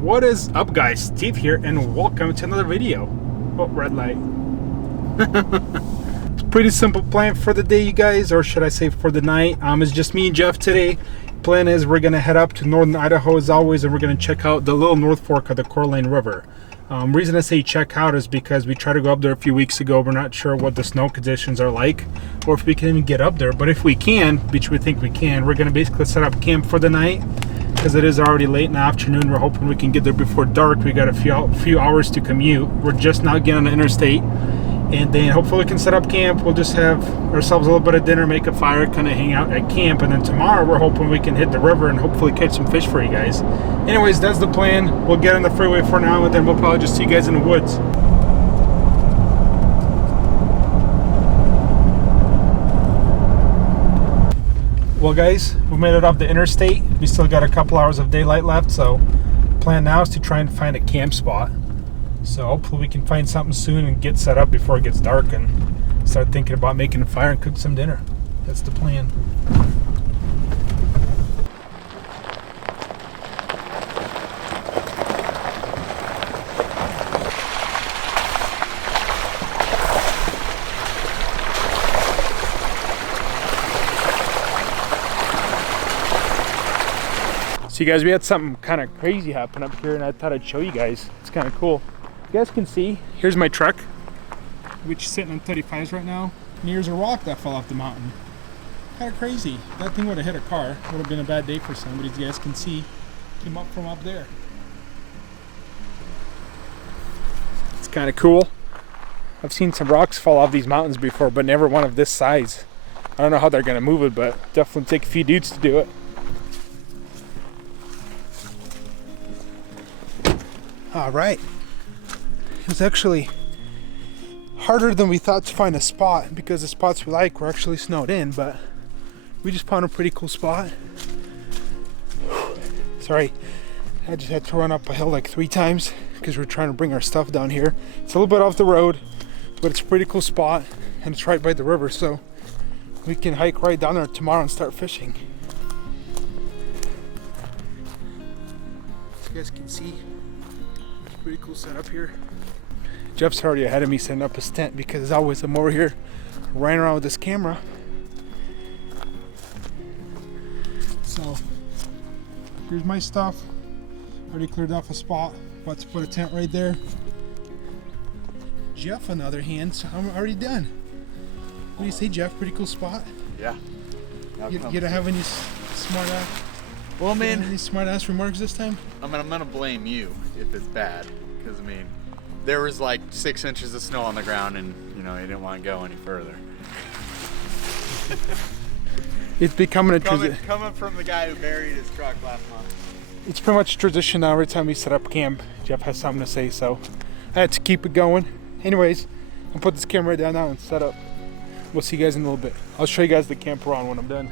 What is up, guys? Steve here, and welcome to another video. Oh, red light. It's a pretty simple plan for the day, you guys, or should I say for the night. It's just me and Jeff today. Plan is we're gonna head up to northern Idaho as always, and we're gonna check out the little North Fork of the Coeur River. Reason I say check out is because we tried to go up there a few weeks ago. We're not sure what the snow conditions are like, or if we can even get up there. But if we can, which we think we can, we're gonna basically set up camp for the night. Because it is already late in the afternoon, we're hoping we can get there before dark. We got a few hours to commute. We're just now getting on the interstate, and then hopefully we can set up camp. We'll just have ourselves a little bit of dinner, make a fire, kind of hang out at camp, and then tomorrow we're hoping we can hit the river and hopefully catch some fish for you guys. Anyways, that's the plan. We'll get on the freeway for now, and then we'll probably just see you guys in the woods. Well, guys, we made it off the interstate. We still got a couple hours of daylight left, so the plan now is to try and find a camp spot. So hopefully we can find something soon and get set up before it gets dark and start thinking about making a fire and cook some dinner. That's the plan. So you guys, we had something kind of crazy happen up here, and I thought I'd show you guys. It's kind of cool. You guys can see, here's my truck, which is sitting on 35s right now. And here's a rock that fell off the mountain. Kind of crazy. That thing would have hit a car. Would have been a bad day for somebody. As you guys can see, came up from up there. It's kind of cool. I've seen some rocks fall off these mountains before, but never one of this size. I don't know how they're going to move it, but definitely take a few dudes to do it. All right, it was actually harder than we thought to find a spot because the spots we like were actually snowed in, but we just found a pretty cool spot. Sorry, I just had to run up a hill like 3 times because we're trying to bring our stuff down here. It's a little bit off the road, but it's a pretty cool spot, and it's right by the river, so we can hike right down there tomorrow and start fishing. As you guys can see, pretty cool setup here. Jeff's already ahead of me setting up his tent because as always I'm over here running around with this camera. So here's my stuff. Already cleared off a spot. About to put a tent right there. Jeff, on the other hand, so I'm already done. What do you say, Jeff? Pretty cool spot? Yeah. You don't have any smart ass? Well, man, any smart ass remarks this time? I'm gonna blame you if it's bad, because I mean, there was like 6 inches of snow on the ground, and you know you didn't want to go any further. It's becoming a coming from the guy who buried his truck last month. It's pretty much tradition now. Every time we set up camp, Jeff has something to say, so I had to keep it going. Anyways, I'll put this camera down now and set up. We'll see you guys in a little bit. I'll show you guys the camp we're on when I'm done.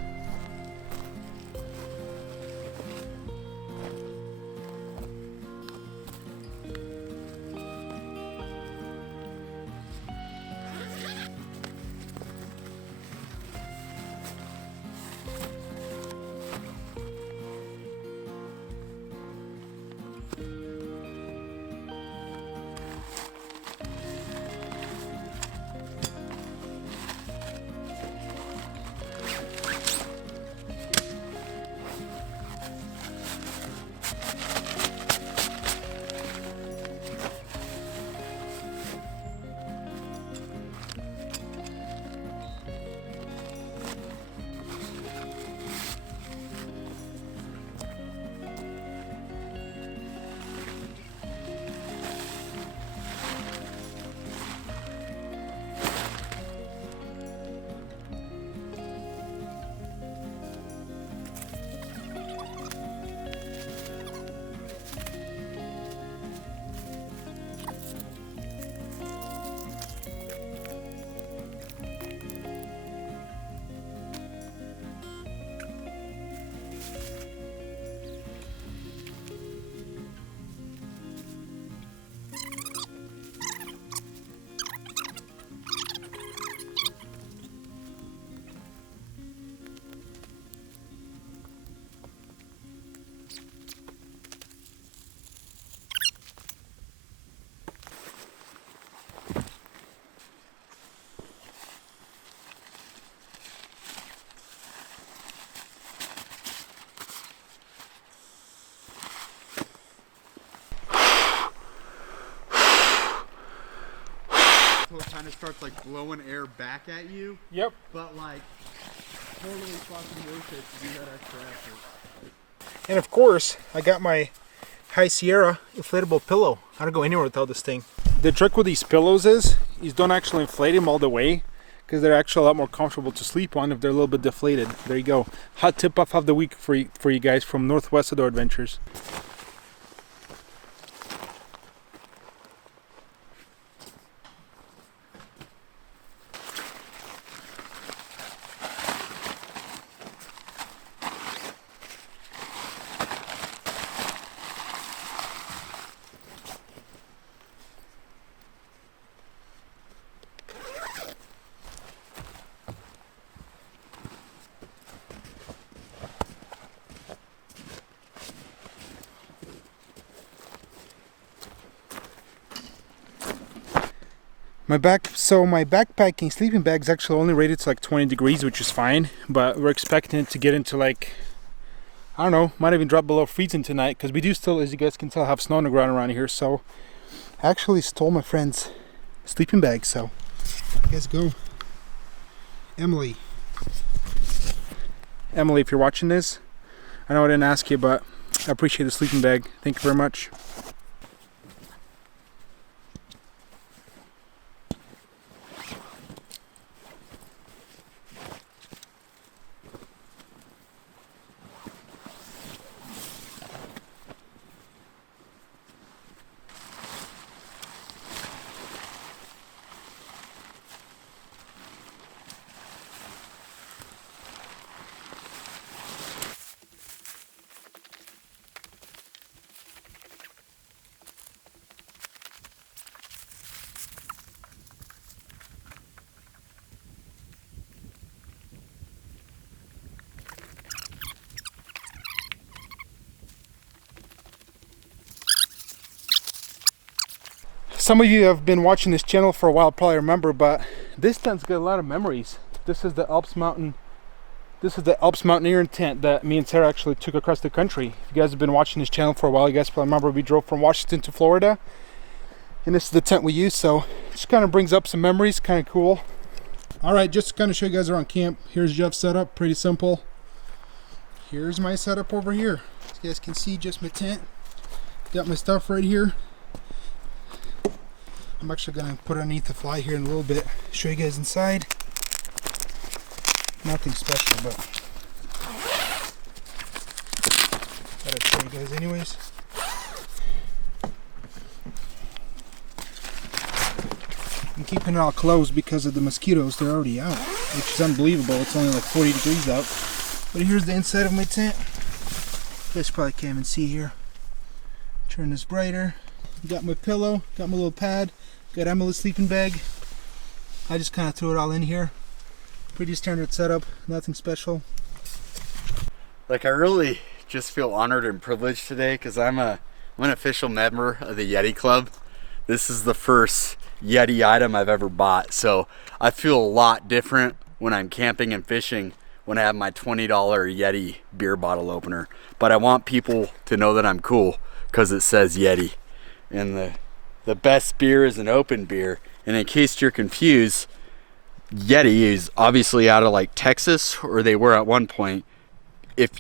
it kind of starts like blowing air back at you. Yep. But like, totally fucking worth it to do that extra effort. And of course, I got my High Sierra inflatable pillow. I don't go anywhere without this thing. The trick with these pillows is you don't actually inflate them all the way, because they're actually a lot more comfortable to sleep on if they're a little bit deflated. There you go. Hot tip off of the week for you guys from Northwest Outdoor Adventures. My backpacking sleeping bag is actually only rated to like 20 degrees, which is fine, but we're expecting it to get into like, I don't know, might even drop below freezing tonight, because we do still, as you guys can tell, have snow on the ground around here. So I actually stole my friend's sleeping bag, so let's go. Emily, if you're watching this, I know I didn't ask you, but I appreciate the sleeping bag. Thank you very much. Some of you have been watching this channel for a while probably remember, but this tent's got a lot of memories. This is the Alps Mountaineering tent that me and Sarah actually took across the country. If you guys have been watching this channel for a while, you guys probably remember we drove from Washington to Florida, and this is the tent we used, so it just kind of brings up some memories, kind of cool. All right, just to kind of show you guys around camp, here's Jeff's setup, pretty simple. Here's my setup over here. As you guys can see, just my tent. Got my stuff right here. I'm actually going to put it underneath the fly here in a little bit, show you guys inside. Nothing special, but gotta show you guys anyways. I'm keeping it all closed because of the mosquitoes. They're already out, which is unbelievable. It's only like 40 degrees out. But here's the inside of my tent. You guys probably can't even see here. Turn this brighter. Got my pillow, got my little pad, got Emily's sleeping bag. I just kind of threw it all in here. Pretty standard setup, nothing special. Like, I really just feel honored and privileged today because I'm an official member of the Yeti Club. This is the first Yeti item I've ever bought, so I feel a lot different when I'm camping and fishing when I have my $20 Yeti beer bottle opener. But I want people to know that I'm cool because it says Yeti. And the best beer is an open beer. And in case you're confused, Yeti is obviously out of like Texas, or they were at one point. If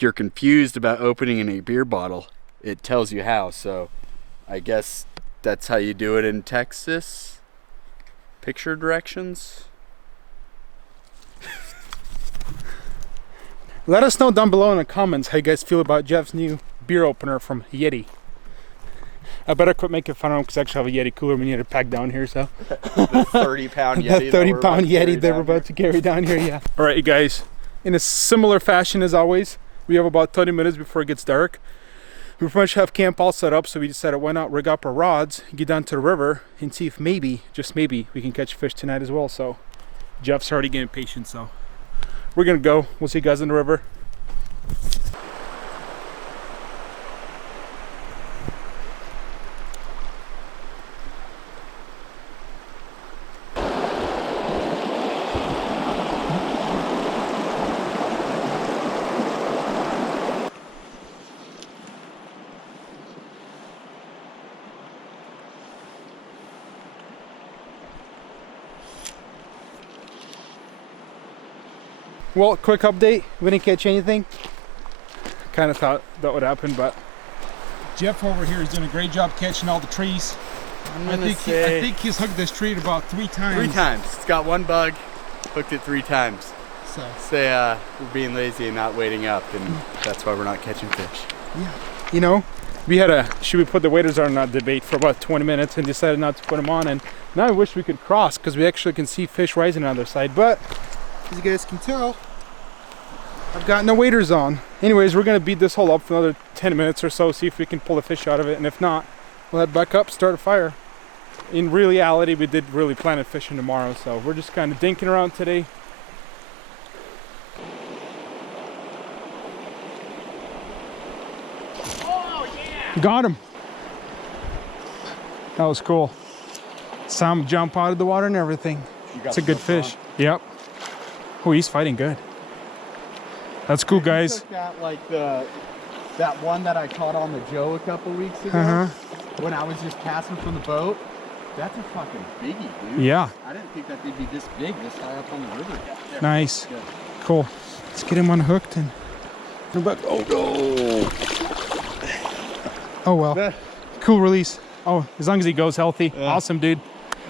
you're confused about opening a beer bottle, it tells you how. So I guess that's how you do it in Texas. Picture directions. Let us know down below in the comments how you guys feel about Jeff's new beer opener from Yeti. I better quit making fun of him because I actually have a Yeti cooler we need to pack down here. So the 30-pound Yeti. The 30-pound Yeti that we're about to carry down here, yeah. All right, you guys. In a similar fashion as always, we have about 30 minutes before it gets dark. We pretty much have camp all set up, so we decided why not rig up our rods, get down to the river, and see if maybe, just maybe, we can catch fish tonight as well. So Jeff's already getting patient, so we're gonna go. We'll see you guys in the river. Well, quick update. We didn't catch anything. Kind of thought that would happen, but Jeff over here is doing a great job catching all the trees. I think he's hooked this tree about 3 times. 3 times. It's got 1 bug. Hooked it 3 times. So say we're being lazy and not waiting up, and that's why we're not catching fish. Yeah. You know, we had a should we put the waders on that debate for about 20 minutes and decided not to put them on, and now I wish we could cross because we actually can see fish rising on the other side, but as you guys can tell, I've got no waders on. Anyways, we're gonna beat this hole up for another 10 minutes or so, see if we can pull a fish out of it, and if not, we'll head back up, start a fire. In reality, we did really plan on fishing tomorrow, so we're just kind of dinking around today. Got him. That was cool. Saw him jump out of the water and everything. It's a good fish. Yep. Oh, he's fighting good. That's cool, guys. Took that, like that one that I caught on the Joe a couple weeks ago when I was just casting from the boat. That's a fucking biggie, dude. Yeah. I didn't think that they'd be this big, this high up on the river. Yeah, nice. Good. Cool. Let's get him unhooked and. Oh no. Oh well. Cool release. Oh, as long as he goes healthy. Yeah. Awesome, dude.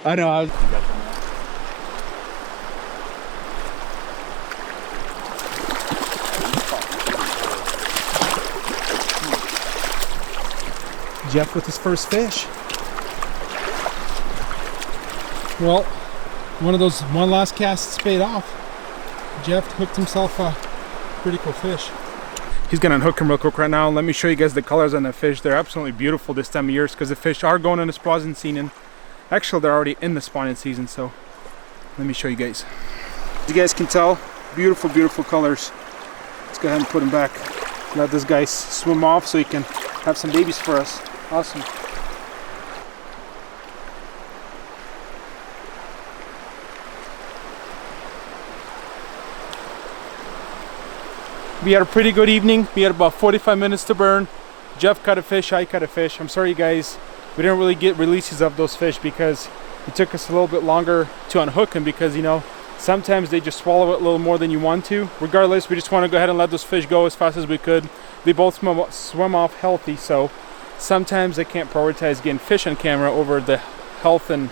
I know. Jeff with his first fish. Well, one of those one last casts paid off. Jeff hooked himself a pretty cool fish. He's gonna unhook him real quick right now. Let me show you guys the colors on the fish. They're absolutely beautiful this time of year because the fish are going into spawning season. Actually, they're already in the spawning season, so let me show you guys. As you guys can tell, beautiful, beautiful colors. Let's go ahead and put him back. Let this guy swim off so he can have some babies for us. Awesome. We had a pretty good evening. We had about 45 minutes to burn. Jeff caught a fish, I caught a fish. I'm sorry, you guys, we didn't really get releases of those fish because it took us a little bit longer to unhook them because, you know, sometimes they just swallow it a little more than you want to. Regardless, we just want to go ahead and let those fish go as fast as we could. They both swim off healthy, so sometimes I can't prioritize getting fish on camera over the health and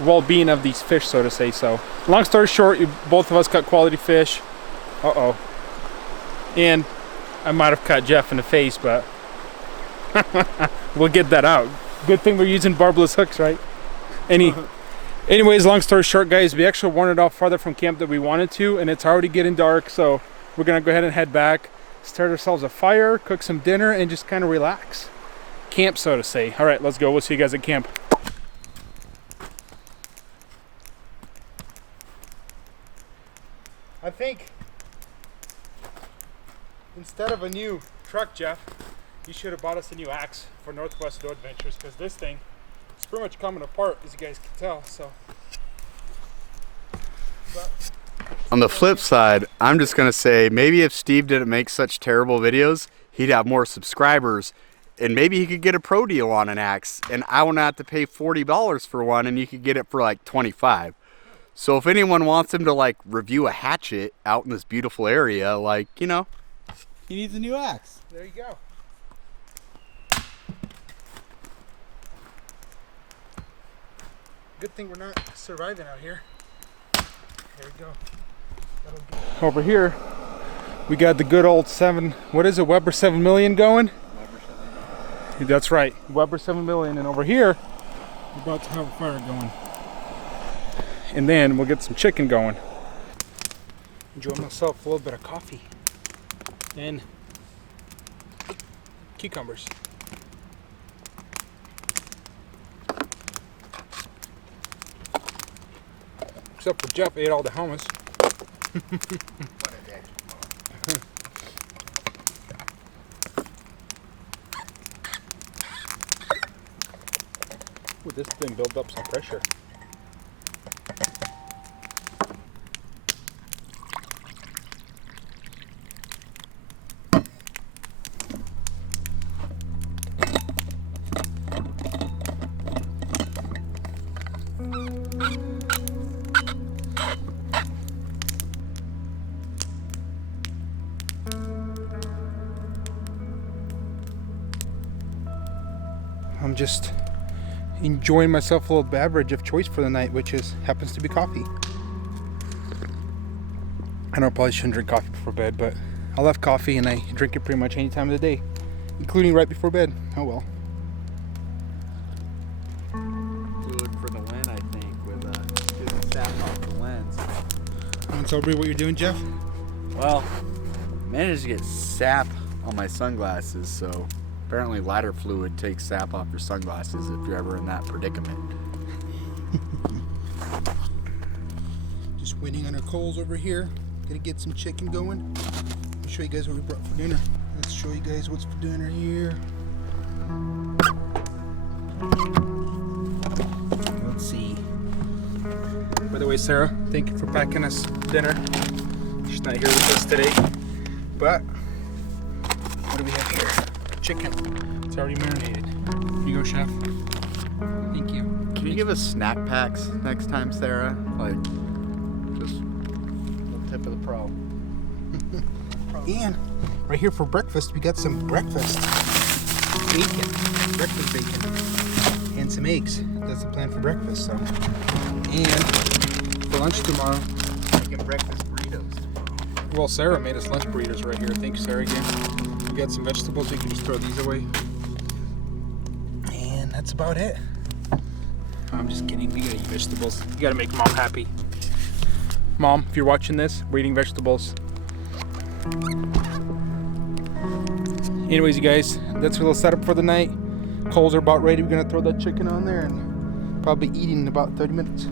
well-being of these fish, so to say. So, long story short, both of us caught quality fish. Uh-oh. And I might have cut Jeff in the face, but we'll get that out. Good thing we're using barbless hooks, right? Anyways, long story short, guys, we actually wandered off farther from camp than we wanted to, and it's already getting dark, so we're gonna go ahead and head back, start ourselves a fire, cook some dinner, and just kind of relax. Camp, so to say. All right, let's go. We'll see you guys at camp. I think instead of a new truck, Jeff, you should have bought us a new axe for Northwest Snow Adventures because this thing is pretty much coming apart, as you guys can tell. So, but on the flip side, I'm just gonna say maybe if Steve didn't make such terrible videos, he'd have more subscribers, and maybe he could get a pro deal on an axe, and I wouldn't have to pay $40 for one, and you could get it for like $25. So if anyone wants him to like review a hatchet out in this beautiful area, like, you know, he needs a new axe. There you go. Good thing we're not surviving out here. There we go. Over here, we got the good old Weber 7 million going? Weber 7 million. That's right, Weber 7 million. And over here, we're about to have a fire going. And then we'll get some chicken going. Enjoy myself a little bit of coffee. And cucumbers. Except for Jeff ate all the hummus. Ooh, this thing built up some pressure. I'm just enjoying myself a little beverage of choice for the night, which happens to be coffee. I know I probably shouldn't drink coffee before bed, but I love coffee and I drink it pretty much any time of the day, including right before bed. Oh well. Fluid for the lens, I think, with getting sap off the lens. Want to tell everybody what you're doing, Jeff? Well, managed to get sap on my sunglasses, so apparently lighter fluid takes sap off your sunglasses if you're ever in that predicament. Just waiting on our coals over here. Gonna get some chicken going. I'll show you guys what we brought for dinner. Let's show you guys what's for dinner here. Let's see. By the way, Sarah, thank you for packing us dinner. She's not here with us today, but what do we have here? Chicken. It's already marinated. Here you go, chef. Thank you. Can you give us snack packs next time, Sarah? Like, just a little tip of the pro. And right here for breakfast, we got some breakfast bacon, breakfast bacon, and some eggs. That's the plan for breakfast. So, and for lunch tomorrow, Making breakfast burritos. well, Sarah made us lunch burritos right here. Thanks, Sarah, again. We got some vegetables. You can just throw these away, and that's about it. I'm just kidding. We gotta eat vegetables. You gotta make Mom happy. Mom, if you're watching this, we're eating vegetables. Anyways, you guys, that's a little setup for the night. Coals are about ready. We're gonna throw that chicken on there and probably eat in about 30 minutes.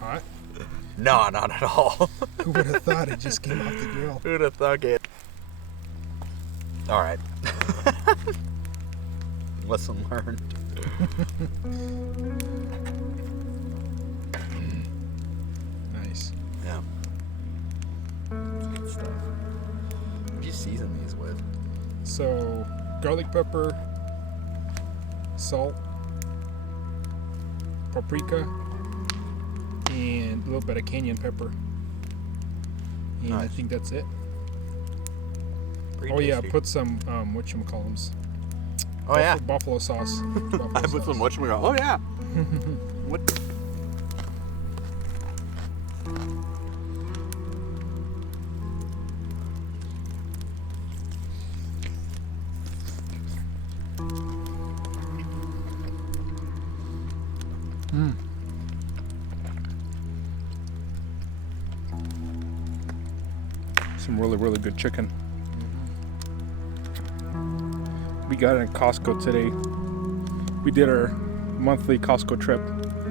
Hot? No, not at all. Who would have thought it just came off the grill? Who'd have thought it? All right. Lesson learned. Nice. Yeah. That's good stuff. What do you season these with? So, garlic pepper, salt, paprika, and a little bit of cayenne pepper. And I Nice. think that's it. Pretty Oh yeah, tasty. put some whatchamacallums. Oh yeah. Buffalo sauce. Buffalo I put some sauce. whatchamacallit. Oh yeah. What? Mm. Some really, really good chicken. We got it at Costco today. We did our monthly Costco trip.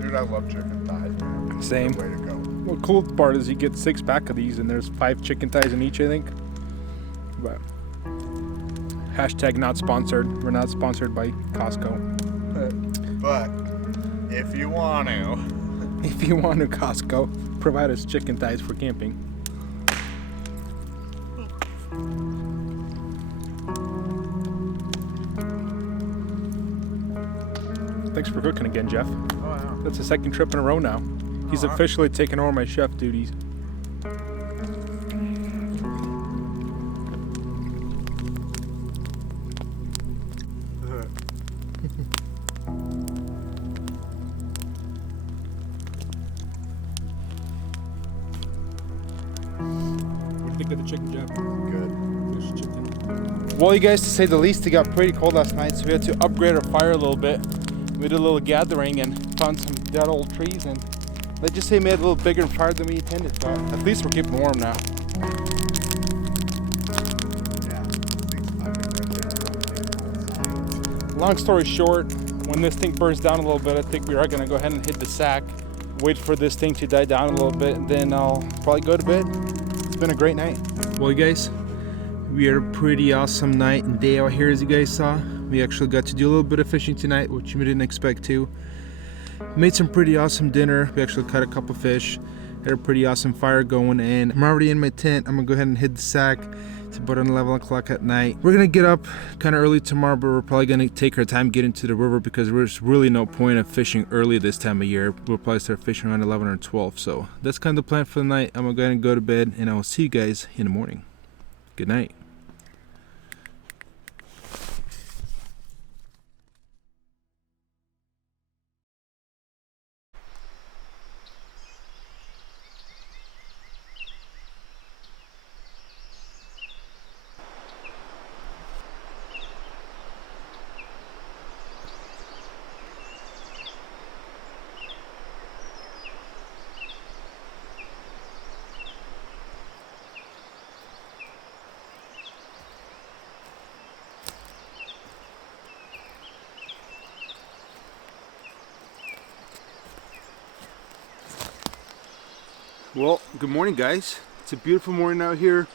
Dude, I love chicken thighs, man. Same. Way to go. Well, the cool part is you get 6 pack of these, and there's 5 chicken thighs in each, I think. But hashtag not sponsored. We're not sponsored by Costco. But if you want to, If you want to Costco, provide us chicken thighs for camping. Thanks for cooking again, Jeff. oh yeah. That's the second trip in a row now. He's Uh-huh. officially taken over my chef duties. What do you think of the chicken, Jeff? Good. Fish chicken. Well, you guys, to say the least, it got pretty cold last night, so we had to upgrade our fire a little bit. We did a little gathering and found some dead old trees, and let's just say made it a little bigger and fire than we intended, but at least we're keeping warm now. Long story short, when this thing burns down a little bit, I think we are gonna go ahead and hit the sack, wait for this thing to die down a little bit, and then I'll probably go to bed. It's been a great night. Well, you guys, we had a pretty awesome night and day out here, as you guys saw. We actually got to do a little bit of fishing tonight, which we didn't expect to. Made some pretty awesome dinner. We actually caught a couple fish, had a pretty awesome fire going, and I'm already in my tent. I'm gonna go ahead and hit the sack. It's about 11 o'clock at night. We're gonna get up kind of early tomorrow, but we're probably gonna take our time getting to the river because there's really no point of fishing early this time of year. We'll probably start fishing around 11 or 12. So that's kind of the plan for the night. I'm gonna go ahead and go to bed, and I will see you guys in the morning. Good night. Well, good morning, guys. It's a beautiful morning out here.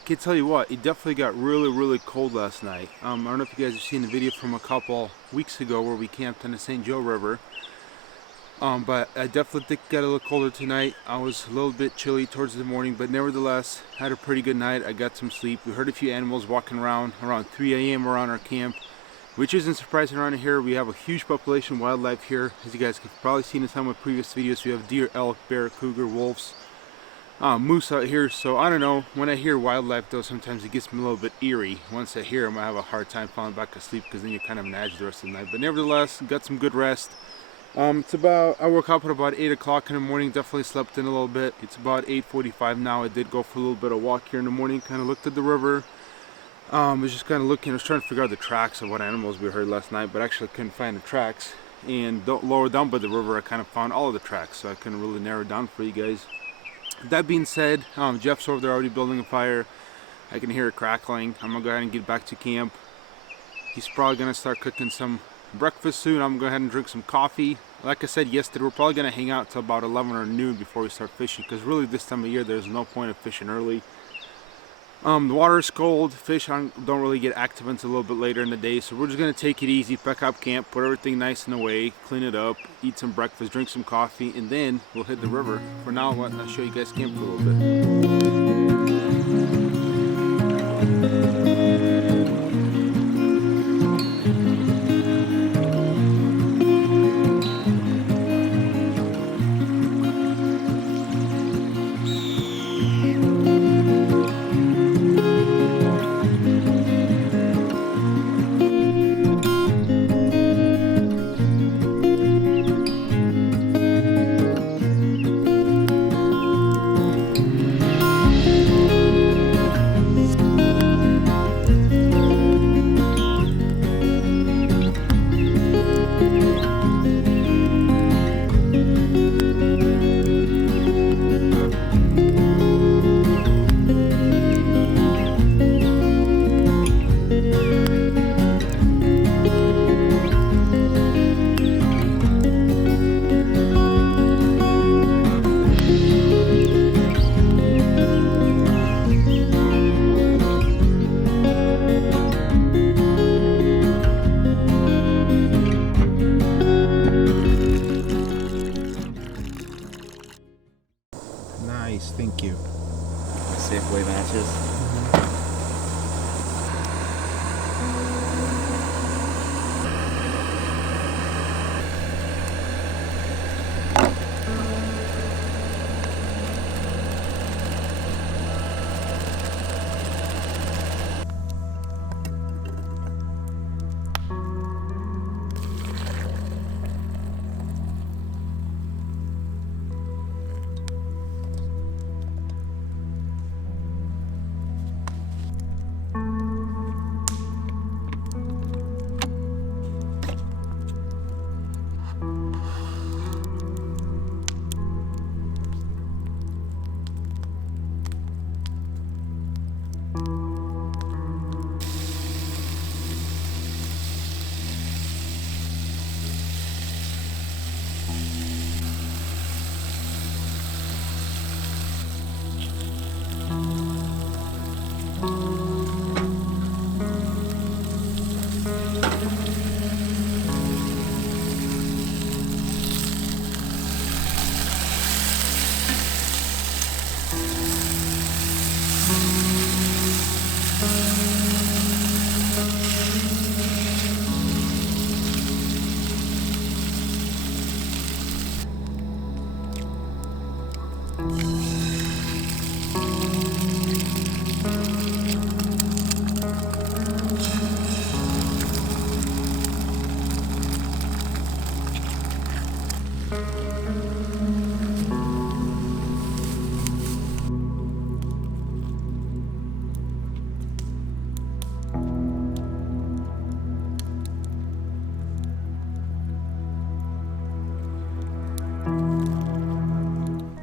I can tell you what, it definitely got really cold last night. I don't know if you guys have seen the video from a couple weeks ago where we camped on the St. Joe River. But I definitely think it got a little colder tonight. I was a little bit chilly towards the morning, but nevertheless, had a pretty good night. I got some sleep. We heard a few animals walking around 3 a.m. around our camp, which isn't surprising around here. We have a huge population of wildlife here. As you guys have probably seen in some of my previous videos, we have deer, elk, bear, cougar, wolves, moose out here. So I don't know, when I hear wildlife though, sometimes it gets me a little bit eerie. Once I hear them, I have a hard time falling back asleep because then you kind of manage the rest of the night. But nevertheless, got some good rest. I woke up at about 8 o'clock in the morning, definitely slept in a little bit. It's about 8:45 now. I did go for a little bit of walk here in the morning, kind of looked at the river. I was just kind of looking, I was trying to figure out the tracks of what animals we heard last night, but actually couldn't find the tracks. And lower down by the river, I kind of found all of the tracks, so I couldn't really narrow it down for you guys. That being said, Jeff's over there already building a fire. I can hear it crackling. I'm gonna go ahead and get back to camp. He's probably gonna start cooking some breakfast soon. I'm gonna go ahead and drink some coffee. Like I said yesterday, we're probably gonna hang out till about 11 or noon before we start fishing, because really this time of year there's no point of fishing early. The water is cold, fish don't really get active until a little bit later in the day, so we're just going to take it easy, pack up camp, put everything nice and away, clean it up, eat some breakfast, drink some coffee, and then we'll hit the river. For now, I'll show you guys camp for a little bit.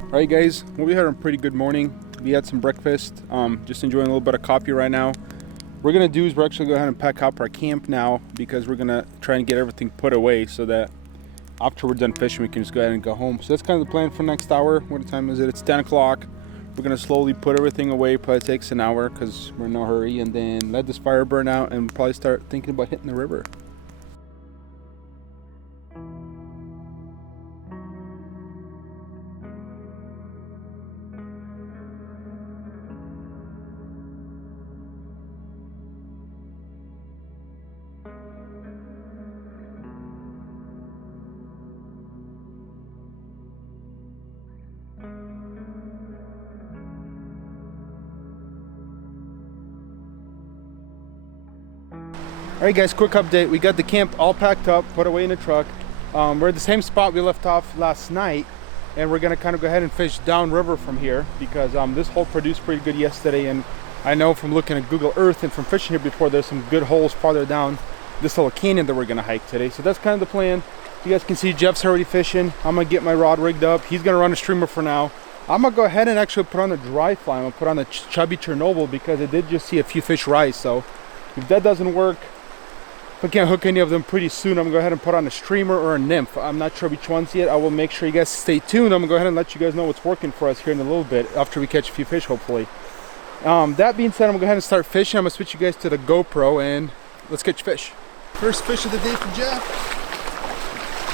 All right, guys, well, we had a pretty good morning. We had some breakfast, just enjoying a little bit of coffee right now. We're gonna do is we're actually go ahead and pack up our camp now because we're gonna try and get everything put away so that after we're done fishing, we can just go ahead and go home. So that's kind of the plan for next hour. What time is it? It's 10 o'clock. We're gonna slowly put everything away. Probably takes an hour because we're in no hurry, and then let this fire burn out and probably start thinking about hitting the river. All right, guys, quick update. We got the camp all packed up, put away in the truck. We're at the same spot we left off last night, and we're gonna kind of go ahead and fish downriver from here because this hole produced pretty good yesterday, and I know from looking at Google Earth and from fishing here before, there's some good holes farther down this little canyon that we're gonna hike today. So that's kind of the plan. You guys can see Jeff's already fishing. I'm gonna get my rod rigged up. He's gonna run a streamer for now. I'm gonna go ahead and actually put on a dry fly. I'm gonna put on a chubby Chernobyl because I did just see a few fish rise. So if that doesn't work, if I can't hook any of them pretty soon, I'm gonna go ahead and put on a streamer or a nymph. I'm not sure which ones yet. I will make sure you guys stay tuned. I'm gonna go ahead and let you guys know what's working for us here in a little bit after we catch a few fish, hopefully. That being said, I'm gonna go ahead and start fishing. I'm gonna switch you guys to the GoPro and let's catch fish. First fish of the day for Jeff.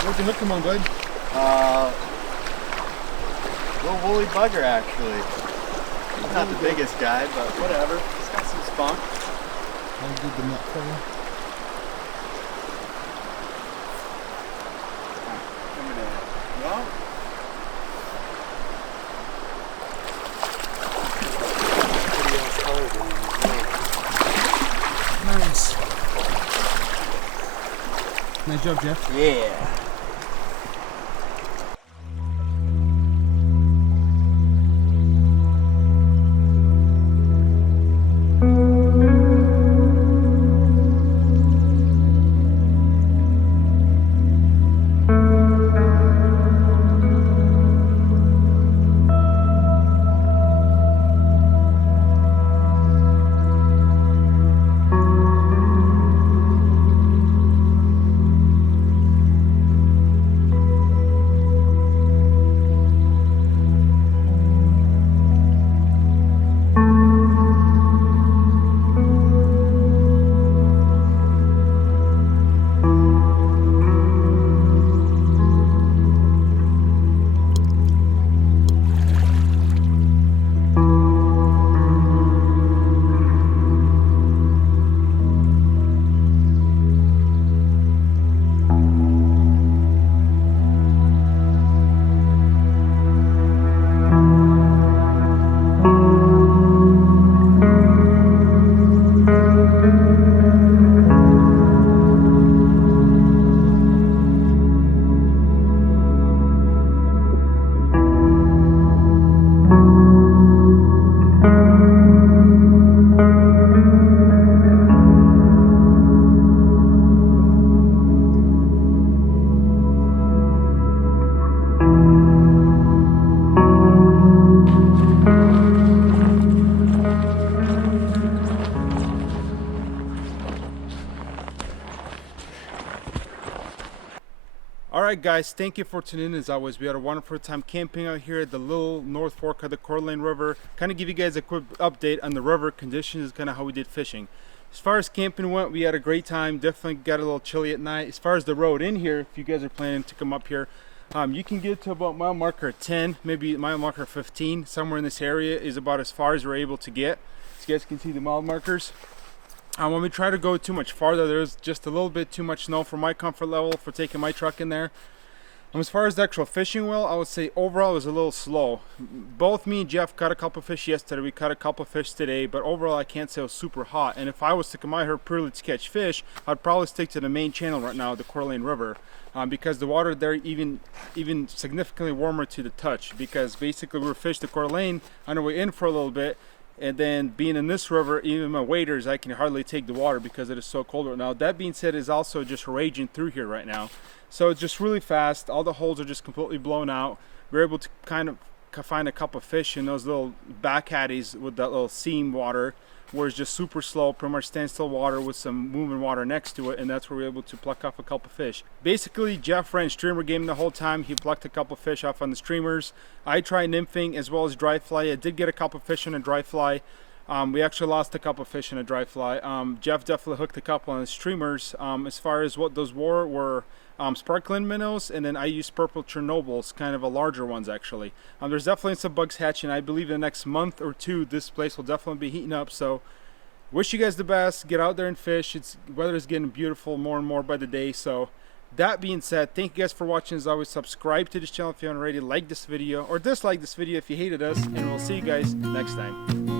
Where'd you hook him on, bud? Little woolly bugger, actually. He's not the biggest guy, but whatever. He's got some spunk. I'll do the net for you. Well, Nice. Nice job, Jeff. yeah. Alright guys, thank you for tuning in. As always, we had a wonderful time camping out here at the little North Fork of the Coeur River. Kind of give you guys a quick update on the river conditions, kind of how we did fishing. As far as camping went, we had a great time. Definitely got a little chilly at night. As far as the road in here, if you guys are planning to come up here, you can get to about mile marker 10, maybe mile marker 15. Somewhere in this area is about as far as we're able to get. So you guys can see the mile markers. When we try to go too much farther, there's just a little bit too much snow for my comfort level for taking my truck in there. As far as the actual fishing wheel, I would say overall it was a little slow. Both me and Jeff caught a couple fish yesterday. We caught a couple fish today, but overall I can't say it was super hot. And if I was to come out here purely to catch fish, I'd probably stick to the main channel right now, the Coeur River, because the water there even significantly warmer to the touch. Because basically we were fished the Coeur on our way in for a little bit, and then being in this river, even my waders, I can hardly take the water because it is so cold right now. That being said, it's also just raging through here right now. So it's just really fast. All the holes are just completely blown out. We're able to kind of find a couple of fish in those little back caddies with that little seam water, where it's just super slow, pretty much standstill water with some moving water next to it, and that's where we're able to pluck off a couple of fish. Basically, Jeff ran streamer game the whole time. He plucked a couple of fish off on the streamers. I tried nymphing as well as dry fly. I did get a couple of fish on a dry fly. We actually lost a couple of fish in a dry fly. Jeff definitely hooked a couple on the streamers. As far as what those were sparkling minnows, and then I used purple Chernobyls, kind of a larger ones actually. There's definitely some bugs hatching. I believe in the next month or two this place will definitely be heating up. So wish you guys the best. Get out there and fish. Weather is getting beautiful more and more by the day. So that being said, thank you guys for watching. As always, subscribe to this channel if you haven't already. Like this video or dislike this video if you hated us, and we'll see you guys next time.